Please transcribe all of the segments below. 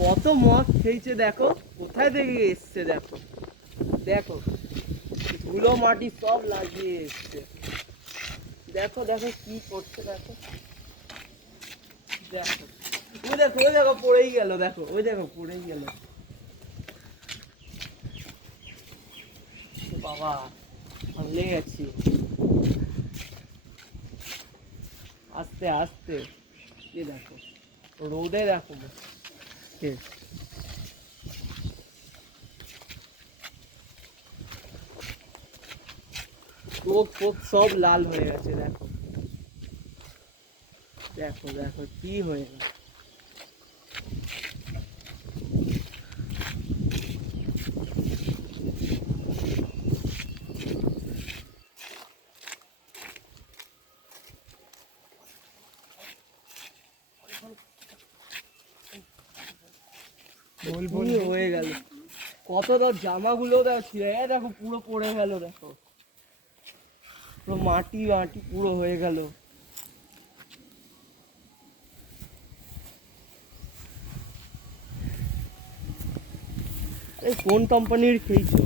কত মদ খেয়েছে দেখো, কোথায় থেকে এসছে দেখো, দেখো ধুলো মাটি সব লাগিয়ে এসছে। দেখো দেখো কি করছে দেখো, দেখো ওই দেখো, ওই দেখো পড়েই গেল, দেখো ওই দেখো পড়েই গেল। বাবা ভাঙলে গেছি, আস্তে আস্তে। এ দেখো রোদে দেখো চোখ ফোক সব লাল হয়ে গেছে দেখো, দেখো দেখো কি হয়ে গেল। হয়ে গেল কত, তোর জামাগুলো দেখো ছিঁড়ে দেখো পুরো পড়ে গেল, দেখো পুরো মাটি মাটি পুরো হয়ে গেল। আরে কোন কোম্পানির খেয়েছো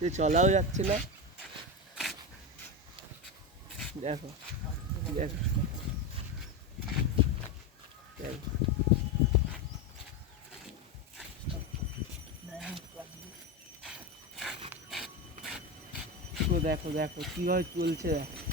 যে চলাও যাচ্ছে না, দেখো দেখো দেখো দেখো দেখো কিভাবে চলছে দেখো।